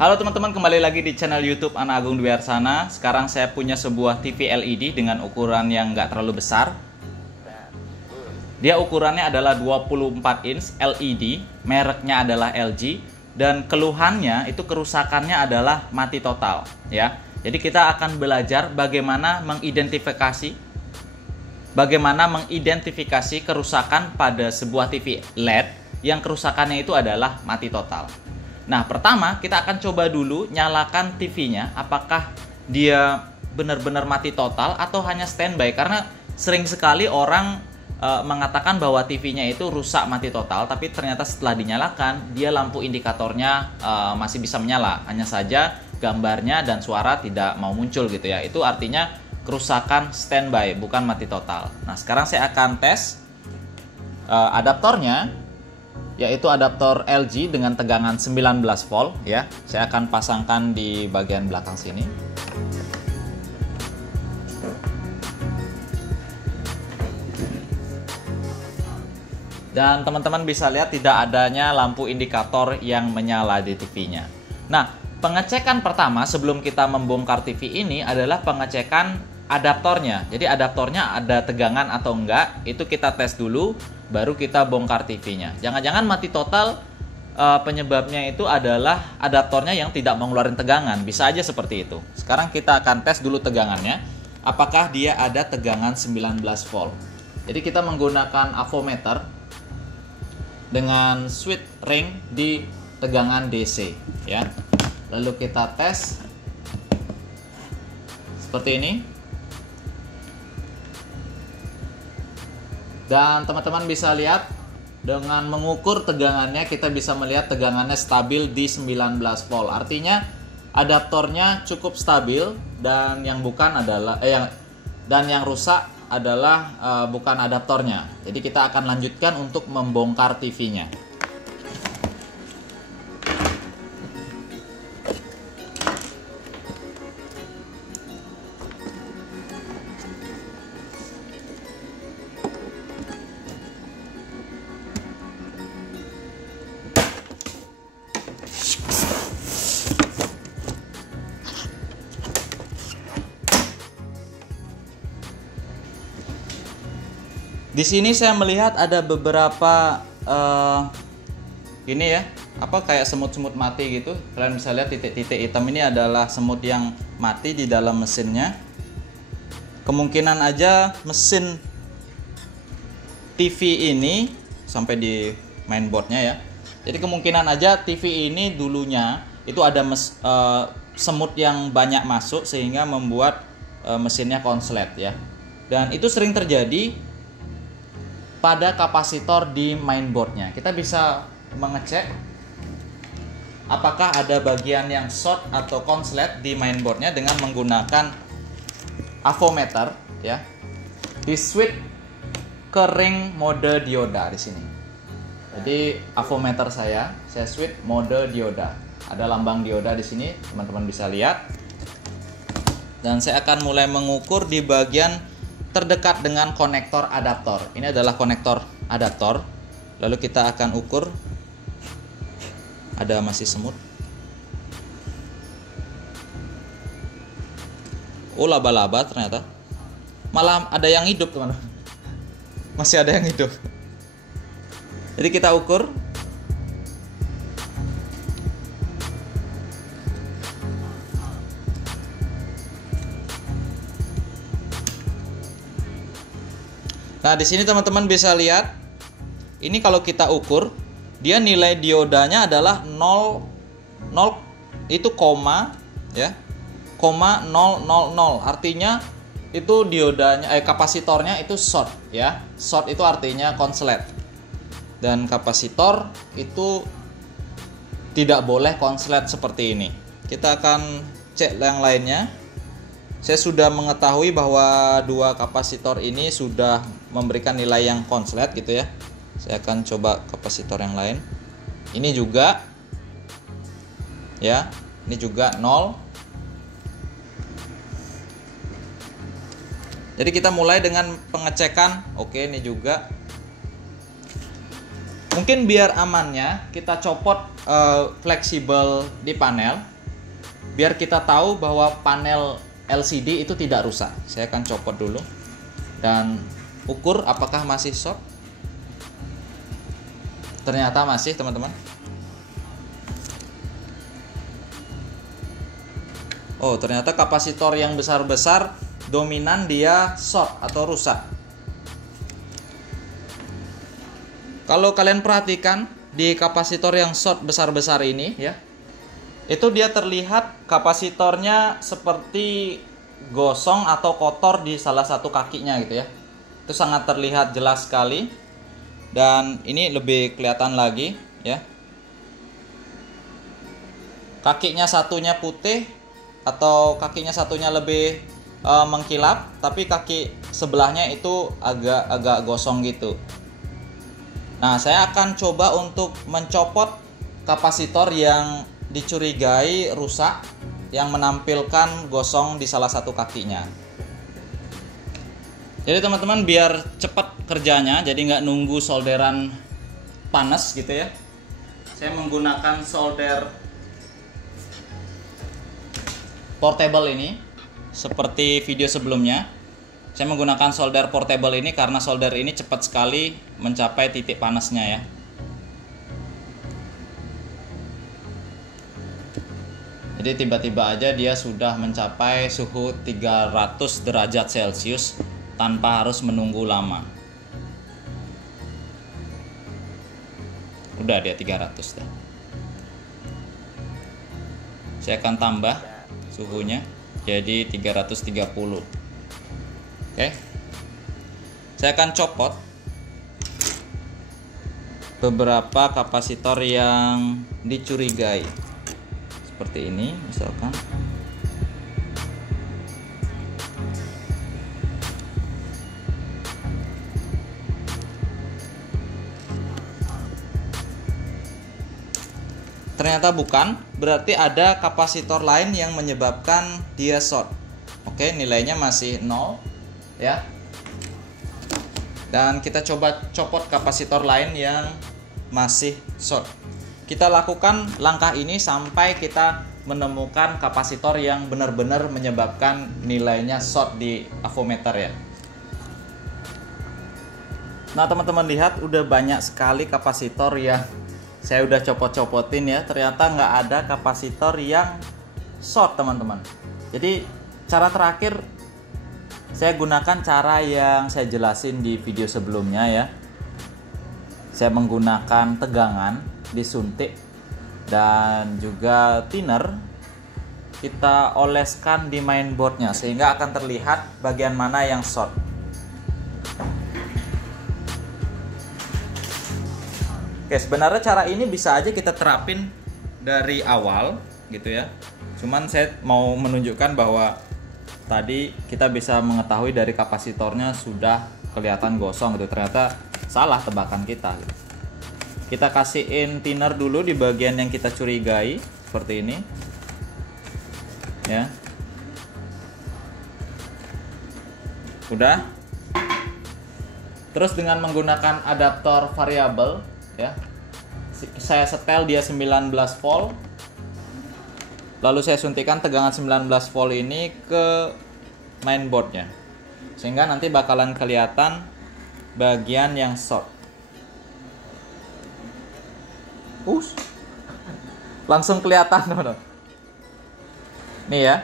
Halo teman-teman, kembali lagi di channel YouTube Ana Agung Dwi Arsana. Sekarang saya punya sebuah TV LED dengan ukuran yang nggak terlalu besar. Dia ukurannya adalah 24 inch LED, mereknya adalah LG, dan keluhannya itu kerusakannya adalah mati total, ya. Jadi kita akan belajar bagaimana mengidentifikasi kerusakan pada sebuah TV LED yang kerusakannya itu adalah mati total. Nah, pertama kita akan coba dulu nyalakan TV-nya, apakah dia benar-benar mati total atau hanya standby, karena sering sekali orang mengatakan bahwa TV-nya itu rusak mati total, tapi ternyata setelah dinyalakan dia lampu indikatornya masih bisa menyala, hanya saja gambarnya dan suara tidak mau muncul gitu ya. Itu artinya kerusakan standby, bukan mati total. Nah, sekarang saya akan tes adaptornya, yaitu adaptor LG dengan tegangan 19 volt ya. Saya akan pasangkan di bagian belakang sini. Dan teman-teman bisa lihat tidak adanya lampu indikator yang menyala di TV-nya. Nah, pengecekan pertama sebelum kita membongkar TV ini adalah pengecekan adaptornya. Jadi adaptornya ada tegangan atau enggak, itu kita tes dulu, baru kita bongkar TV-nya. Jangan-jangan mati total penyebabnya itu adalah adaptornya yang tidak mengeluarkan tegangan. Bisa aja seperti itu. Sekarang kita akan tes dulu tegangannya, apakah dia ada tegangan 19 volt. Jadi kita menggunakan avometer dengan switch ring di tegangan DC ya. Lalu kita tes seperti ini. Dan teman-teman bisa lihat dengan mengukur tegangannya, kita bisa melihat tegangannya stabil di 19 volt. Artinya adaptornya cukup stabil, dan yang rusak adalah bukan adaptornya. Jadi kita akan lanjutkan untuk membongkar TV-nya. Di sini saya melihat ada beberapa ini ya, kayak semut-semut mati gitu. Kalian bisa lihat titik-titik hitam ini adalah semut yang mati di dalam mesinnya. Kemungkinan aja mesin TV ini sampai di mainboardnya ya. Jadi kemungkinan aja TV ini dulunya itu ada semut yang banyak masuk sehingga membuat mesinnya konslet ya. Dan itu sering terjadi pada kapasitor di mainboardnya. Kita bisa mengecek apakah ada bagian yang short atau konslet di mainboardnya dengan menggunakan avometer ya. Di switch ke ring mode dioda di sini. Jadi avometer saya switch mode dioda. Ada lambang dioda di sini, teman-teman bisa lihat. Dan saya akan mulai mengukur di bagian terdekat dengan konektor adaptor. Ini adalah konektor adaptor. Lalu kita akan ukur. Ada masih semut. Oh, laba-laba ternyata. Malah ada yang hidup, teman-teman. Masih ada yang hidup. Jadi kita ukur. Nah, di sini teman-teman bisa lihat, ini kalau kita ukur, dia nilai diodanya adalah 0 itu koma ya. 0,000. Artinya itu diodanya kapasitornya itu short ya. Short itu artinya konslet. Dan kapasitor itu tidak boleh konslet seperti ini. Kita akan cek yang lainnya. Saya sudah mengetahui bahwa dua kapasitor ini sudah memberikan nilai yang konslet gitu ya. Saya akan coba kapasitor yang lain. Ini juga ya, ini juga 0. Jadi kita mulai dengan pengecekan. Oke, ini juga. Mungkin biar amannya kita copot fleksibel di panel biar kita tahu bahwa panel LCD itu tidak rusak. Saya akan copot dulu dan ukur apakah masih short. Ternyata masih, teman-teman. Oh, ternyata kapasitor yang besar-besar dominan dia short atau rusak. Kalau kalian perhatikan di kapasitor yang short besar-besar ini ya, itu dia terlihat kapasitornya seperti gosong atau kotor di salah satu kakinya gitu ya. Itu sangat terlihat jelas sekali. Dan ini lebih kelihatan lagi ya. Kakinya satunya putih atau kakinya satunya lebih mengkilap, tapi kaki sebelahnya itu agak gosong gitu. Nah, saya akan coba untuk mencopot kapasitor yang dicurigai rusak, yang menampilkan gosong di salah satu kakinya. Jadi teman-teman, biar cepat kerjanya, jadi nggak nunggu solderan panas gitu ya, saya menggunakan solder portable ini. Seperti video sebelumnya, saya menggunakan solder portable ini karena solder ini cepat sekali mencapai titik panasnya ya. Jadi tiba-tiba aja dia sudah mencapai suhu 300 derajat Celcius tanpa harus menunggu lama. Udah dia 300 dah. Saya akan tambah suhunya jadi 330. Oke. Saya akan copot beberapa kapasitor yang dicurigai. Seperti ini misalkan. Ternyata bukan, berarti ada kapasitor lain yang menyebabkan dia short. Oke, nilainya masih 0 ya. Dan kita coba copot kapasitor lain yang masih short. Kita lakukan langkah ini sampai kita menemukan kapasitor yang benar-benar menyebabkan nilainya short di avometer ya. Nah, teman-teman lihat udah banyak sekali kapasitor yang saya udah copot-copotin ya. Ternyata nggak ada kapasitor yang short, teman-teman. Jadi cara terakhir saya gunakan cara yang saya jelasin di video sebelumnya ya. Saya menggunakan tegangan disuntik dan juga thinner. Kita oleskan di mainboardnya sehingga akan terlihat bagian mana yang short. Oke, sebenarnya cara ini bisa aja kita terapin dari awal gitu ya. Cuman saya mau menunjukkan bahwa tadi kita bisa mengetahui dari kapasitornya sudah kelihatan gosong gitu. Ternyata salah tebakan kita gitu. Kita kasihin thinner dulu di bagian yang kita curigai seperti ini. Ya. Udah. Terus dengan menggunakan adaptor variabel ya, saya setel dia 19 volt, lalu saya suntikan tegangan 19 volt ini ke mainboardnya sehingga nanti bakalan kelihatan bagian yang short. Langsung kelihatan teman-teman. Nih ya.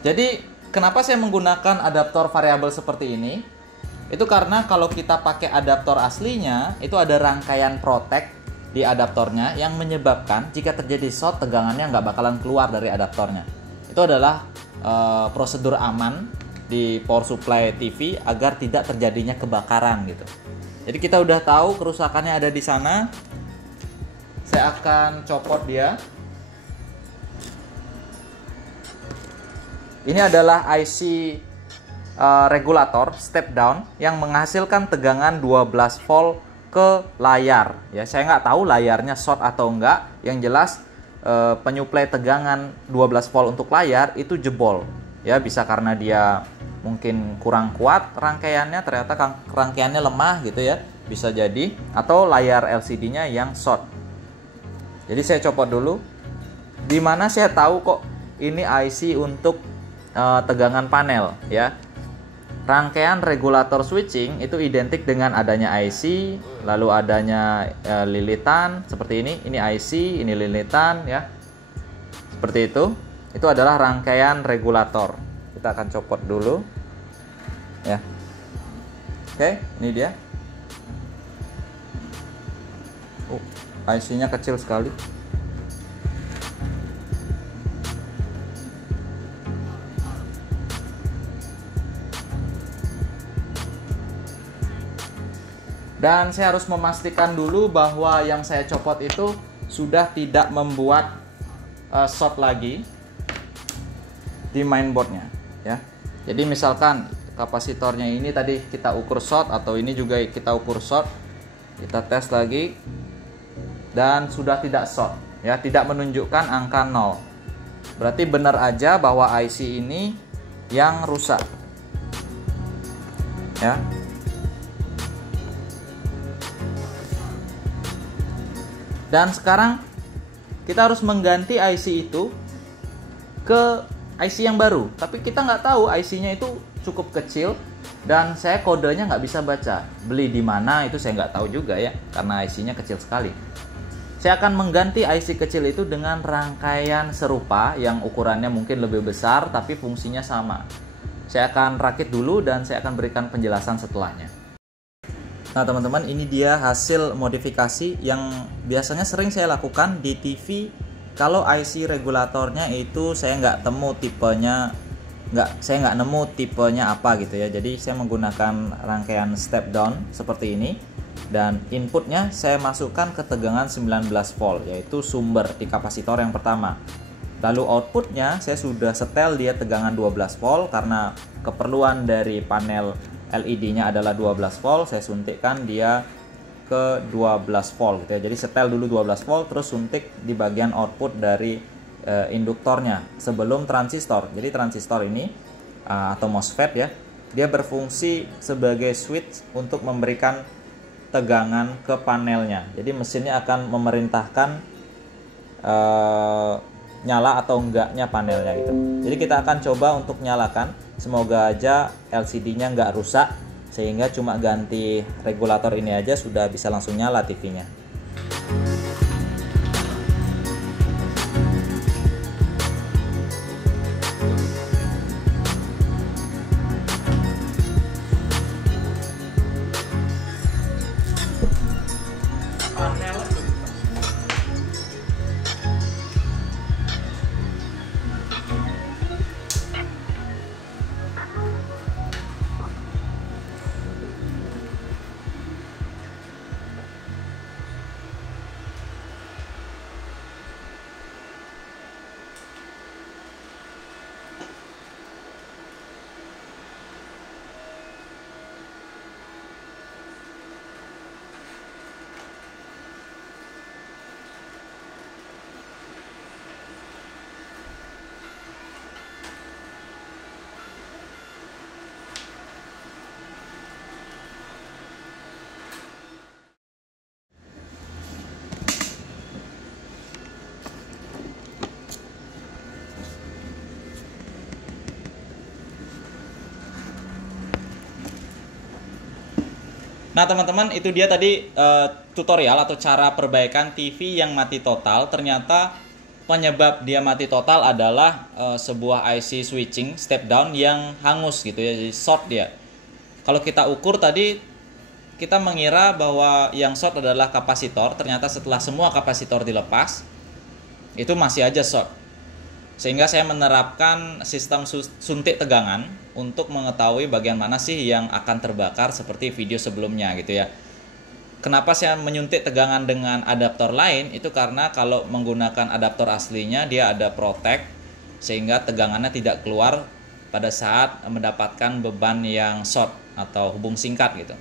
Jadi kenapa saya menggunakan adaptor variabel seperti ini? Itu karena kalau kita pakai adaptor aslinya, itu ada rangkaian protect di adaptornya yang menyebabkan jika terjadi short, tegangannya nggak bakalan keluar dari adaptornya. Itu adalah prosedur aman di power supply TV agar tidak terjadinya kebakaran gitu. Jadi kita udah tahu kerusakannya ada di sana. Saya akan copot dia. Ini adalah IC regulator step down yang menghasilkan tegangan 12 volt ke layar ya. Saya nggak tahu layarnya short atau enggak. Yang jelas penyuplai tegangan 12 volt untuk layar itu jebol ya. Bisa karena dia mungkin kurang kuat rangkaiannya, ternyata rangkaiannya lemah gitu ya, bisa jadi, atau layar LCD-nya yang short. Jadi saya copot dulu. Dimana saya tahu kok ini IC untuk tegangan panel ya. Rangkaian regulator switching itu identik dengan adanya IC, lalu adanya lilitan seperti ini IC, ini lilitan ya. Seperti itu. Itu adalah rangkaian regulator. Kita akan copot dulu. Ya. Oke, ini dia. IC-nya kecil sekali. Dan saya harus memastikan dulu bahwa yang saya copot itu sudah tidak membuat short lagi di mainboardnya ya. Jadi misalkan kapasitornya ini tadi kita ukur short, atau ini juga kita ukur short, kita tes lagi dan sudah tidak short ya, tidak menunjukkan angka 0. Berarti benar aja bahwa IC ini yang rusak ya. Dan sekarang kita harus mengganti IC itu ke IC yang baru. Tapi kita nggak tahu IC-nya itu cukup kecil dan saya kodenya nggak bisa baca. Beli di mana itu saya nggak tahu juga ya, karena IC-nya kecil sekali. Saya akan mengganti IC kecil itu dengan rangkaian serupa yang ukurannya mungkin lebih besar tapi fungsinya sama. Saya akan rakit dulu dan saya akan berikan penjelasan setelahnya. Nah teman-teman, ini dia hasil modifikasi yang biasanya sering saya lakukan di TV. Kalau IC regulatornya itu saya nggak temu tipenya, saya nggak nemu tipenya apa gitu ya. Jadi saya menggunakan rangkaian step down seperti ini, dan inputnya saya masukkan ke tegangan 19 volt, yaitu sumber di kapasitor yang pertama. Lalu outputnya saya sudah setel dia tegangan 12 volt karena keperluan dari panel LED-nya adalah 12 volt, saya suntikkan dia ke 12 volt gitu ya. Jadi setel dulu 12 volt, terus suntik di bagian output dari induktornya sebelum transistor. Jadi transistor ini atau MOSFET ya, dia berfungsi sebagai switch untuk memberikan tegangan ke panelnya. Jadi mesinnya akan memerintahkan nyala atau enggaknya panelnya gitu. Jadi kita akan coba untuk nyalakan. Semoga aja LCD-nya nggak rusak, sehingga cuma ganti regulator ini aja sudah bisa langsung nyala TV-nya. Nah teman-teman, itu dia tadi tutorial atau cara perbaikan TV yang mati total. Ternyata penyebab dia mati total adalah sebuah IC switching step down yang hangus gitu ya, jadi short dia. Kalau kita ukur tadi, kita mengira bahwa yang short adalah kapasitor. Ternyata setelah semua kapasitor dilepas, itu masih aja short. Sehingga saya menerapkan sistem suntik tegangan untuk mengetahui bagian mana sih yang akan terbakar seperti video sebelumnya gitu ya. Kenapa saya menyuntik tegangan dengan adaptor lain? Itu karena kalau menggunakan adaptor aslinya dia ada protect, sehingga tegangannya tidak keluar pada saat mendapatkan beban yang short atau hubung singkat gitu.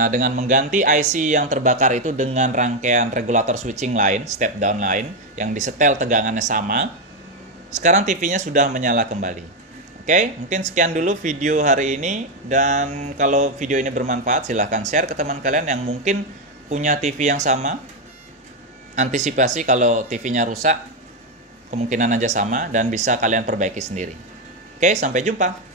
Nah, dengan mengganti IC yang terbakar itu dengan rangkaian regulator switching lain, step down lain, yang disetel tegangannya sama, sekarang TV-nya sudah menyala kembali. Oke, mungkin sekian dulu video hari ini. Dan kalau video ini bermanfaat, silahkan share ke teman kalian yang mungkin punya TV yang sama. Antisipasi kalau TV-nya rusak, kemungkinan aja sama dan bisa kalian perbaiki sendiri. Oke, sampai jumpa.